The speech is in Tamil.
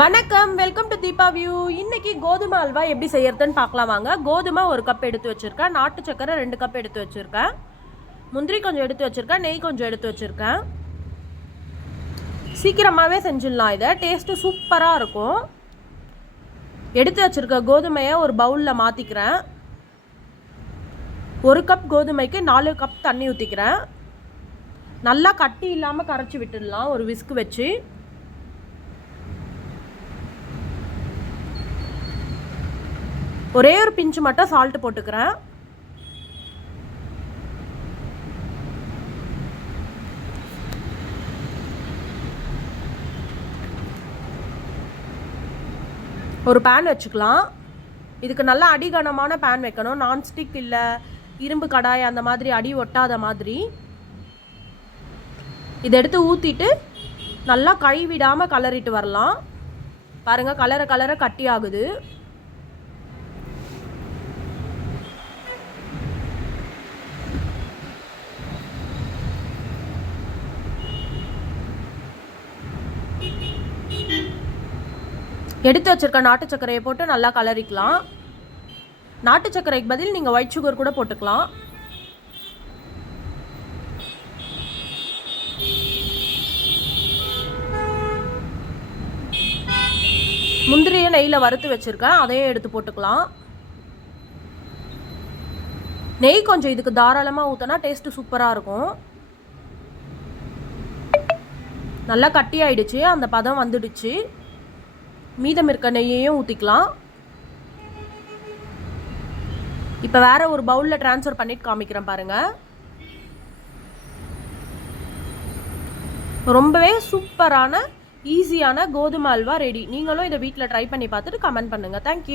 வணக்கம் வெல்கம் டு தீபா வியூ இன்னைக்கு கோதுமை அல்வா எப்படி செய்யறதுன்னு பார்க்கலாம் வாங்க. கோதுமை ஒரு கப் எடுத்து வச்சுருக்கேன். நாட்டு சக்கரை ரெண்டு கப் எடுத்து வச்சுருக்கேன். முந்திரி கொஞ்சம் எடுத்து வச்சுருக்கேன். நெய் கொஞ்சம் எடுத்து வச்சுருக்கேன். சீக்கிரமாகவே செஞ்சிடலாம் இதை. டேஸ்ட்டு சூப்பராக இருக்கும். எடுத்து வச்சுருக்க கோதுமையை ஒரு பவுலில் மாற்றிக்கிறேன் ஒரு கப் கோதுமைக்கு நாலு கப் தண்ணி ஊற்றிக்கிறேன் நல்லா கட்டி இல்லாமல் கரைச்சி விட்டுடலாம். ஒரு விஸ்க் வச்சு. ஒரே ஒரு பிஞ்சு மட்டும் சால்ட் போட்டுக்கிறேன். ஒரு பேன் வச்சுக்கலாம். இதுக்கு நல்லா அடிகனமான பேன் வைக்கணும். நான்ஸ்டிக் இல்லை இரும்பு கடாய் அந்த மாதிரி அடி ஒட்டாத மாதிரி. இதை எடுத்து ஊற்றிட்டு நல்லா கை விடாமல் கலரிட்டு வரலாம். பாருங்கள் கலரை கலரை கட்டி ஆகுது. எடுத்து வச்சுருக்க நாட்டு சர்க்கரையை போட்டு நல்லா கலரிக்கலாம். நாட்டு சர்க்கரைக்கு பதில் நீங்கள் ஒயிட் சுகர் கூட போட்டுக்கலாம். முந்திரியை நெய்யில் வறுத்து வச்சுருக்கேன். அதையும் எடுத்து போட்டுக்கலாம். நெய் கொஞ்சம் இதுக்கு தாராளமாக ஊற்றினா டேஸ்ட்டு சூப்பராக இருக்கும். நல்லா கட்டி ஆயிடுச்சு. அந்த பதம் வந்துடுச்சு. மீதம் இருக்க நெய்யையும் ஊற்றிக்கலாம் இப்போ வேற ஒரு பவுலில் ட்ரான்ஸ்ஃபர் பண்ணிட்டு காமிக்கிறேன் பாருங்கள் ரொம்பவே சூப்பரான ஈஸியான கோதுமை அல்வா ரெடி நீங்களும் இதை வீட்டில் ட்ரை பண்ணி பார்த்துட்டு கமெண்ட் பண்ணுங்கள் தேங்க்யூ